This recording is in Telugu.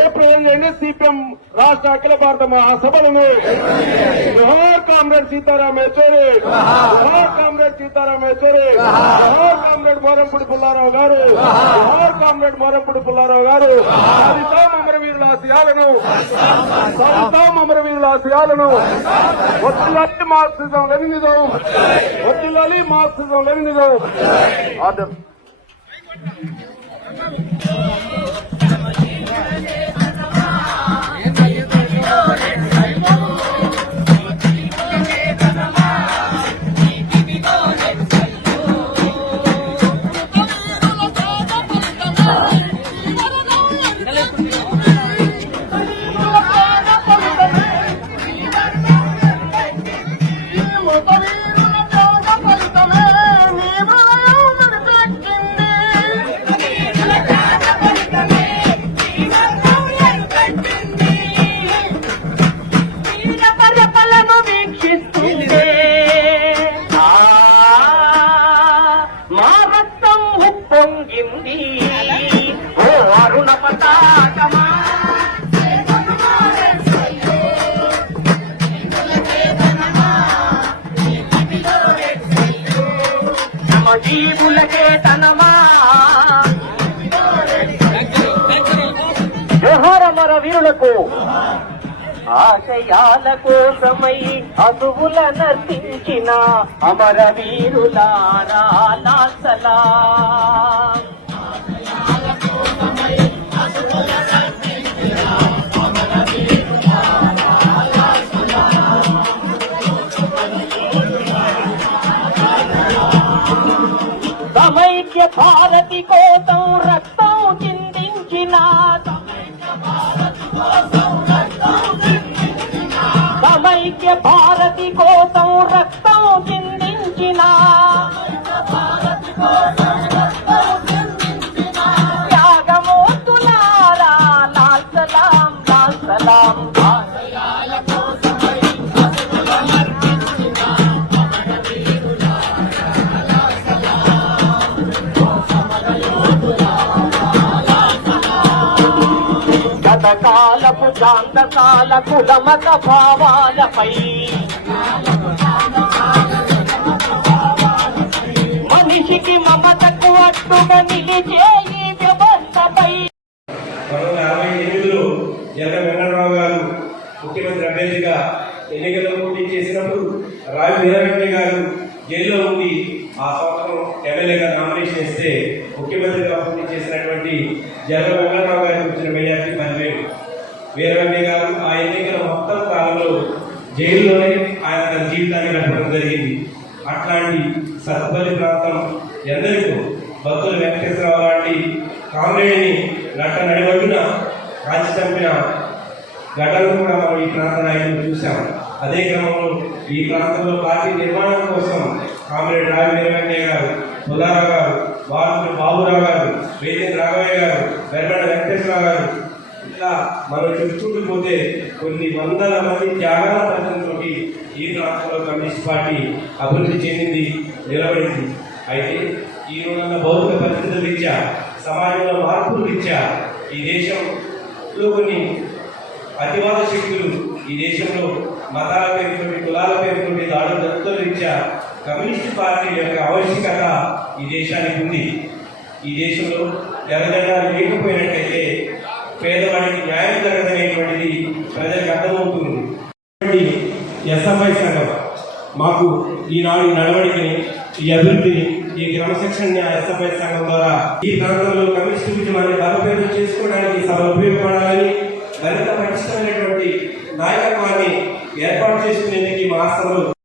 ఏప్రిల్ సిపిఎం రాష్ట్ర అఖిల భారత మహాసభలను జోహార్ కామ్రేడ్ సీతారాం యెచూరి, జోహార్ కామ్రేడ్ సీతారాం యెచూరి, జోహార్ కామ్రేడ్ మోరంపూడి పుల్లారావు గారు, జోహార్ కామ్రేడ్ మోరంపూడి పుల్లారావు గారు. సాధిస్తాం అమరవీరుల ఆశయాలను, సాధిస్తాం అమరవీరుల ఆశయాలను. వర్ధిల్లాలి మార్క్సిజం లెనినిజం, వర్ధిల్లాలి మార్క్సిజం లెనినిజం. ఆర్డర్. జోహార్ అమర వీరులకు, ఆశయాల కోసమై అసువుల నర్తించిన అమర వీరులారా లాల్ సలాం. సమైక్య భారతి కోసం రక్తం చిందించిన, సమైక్య భారతి కోసం రక్తం చిందించిన త్యాగమూర్తులారా లాల్ సలాం, లాల్ సలాం. గతకాలపు ప్రాంతకాల కులమత భావాలపై, మనిషికి మమతకు అట్టుగా నిలిచే ఈ వ్యవస్థపై 1968లో జగన్ వెంకటరావు గారు ముఖ్యమంత్రి అభ్యర్థిగా ఎన్నికల్లో పోటీ చేసినప్పుడు రావి వీరవెంకయ్య గారు జైల్లో ఉండి ఆ సంవత్సరం ఎమ్మెల్యేగా నామినేషన్ ఇస్తే ముఖ్యమంత్రిగా పోటీ చేసినటువంటి జగన్ వెంకటరావు గారికి వచ్చిన మెజార్టీ 10,000. వీరవెంకయ్య గారు ఆ ఎన్నికల మొత్తం కాలంలో జైల్లోనే ఆయన తన జీవితాన్ని గడపడం జరిగింది. అట్లాంటి సత్పల్లి ప్రాంతం ఎందరికో భక్తులు వెంకటేశ్వరరావు లాంటి కామ్రేడ్ని నడివడ్డున కాల్చి చంపిన ఘటనలు కూడా మనం ఈ ప్రాంత నాయకులు చూసాం. అదే క్రమంలో ఈ ప్రాంతంలో పార్టీ నిర్మాణం కోసం కామ్రేడ్ రావి వీరవెంకయ్య గారు, పుల్లారావు గారు, వారు బాబురావు గారు, వేదిక రాఘవయ్య గారు, వెర్రడ వెంకటేశ్వరరావు గారు, ఇట్లా మనం చెప్పుకుంటూ పోతే కొన్ని వందల మంది త్యాగాల ఫలితంతో ఈ ప్రాంతంలో కమ్యూనిస్ట్ పార్టీ అభివృద్ధి చెందింది, నిలబడింది. అయితే ఈ రోజున్న భౌతిక పరిస్థితుల రీత్యా, సమాజంలో మార్పుల రీత్యా ఈ దేశంలో కొన్ని అతివాద శక్తులు ఈ దేశంలో మతాల పేరుతోటి, కులాల పేరుతోటి దాడులు జరుగుతున్న రీత్యా కమ్యూనిస్ట్ పార్టీ యొక్క ఆవశ్యకత ఈ దేశానికి ఉంది. ఈ దేశంలో జనజనాలు లేకపోయినట్లయితే పేదవాడికి న్యాయం జరగదనేటువంటిది ప్రజలకు అర్థమవుతుంది. ఎస్ఎఫ్ఐ సంఘం మాకు ఈనాడు ఈ నడవడికని, ఈ అభివృద్ధిని, ఈ ఈ క్రమశిక్షణ ఎస్ఎఫ్ఐ సంఘం ద్వారా ఈ ప్రాంతంలో కమ్యూనిస్ట్ ఉద్యమాన్ని బలోపేతం చేసుకోవడానికి ఈ సభ ఉపయోగపడాలని మరింత పటిష్టమైనటువంటి నాయకత్వాన్ని ఏర్పాటు చేసుకునేందుకు ఈ మహాసభలు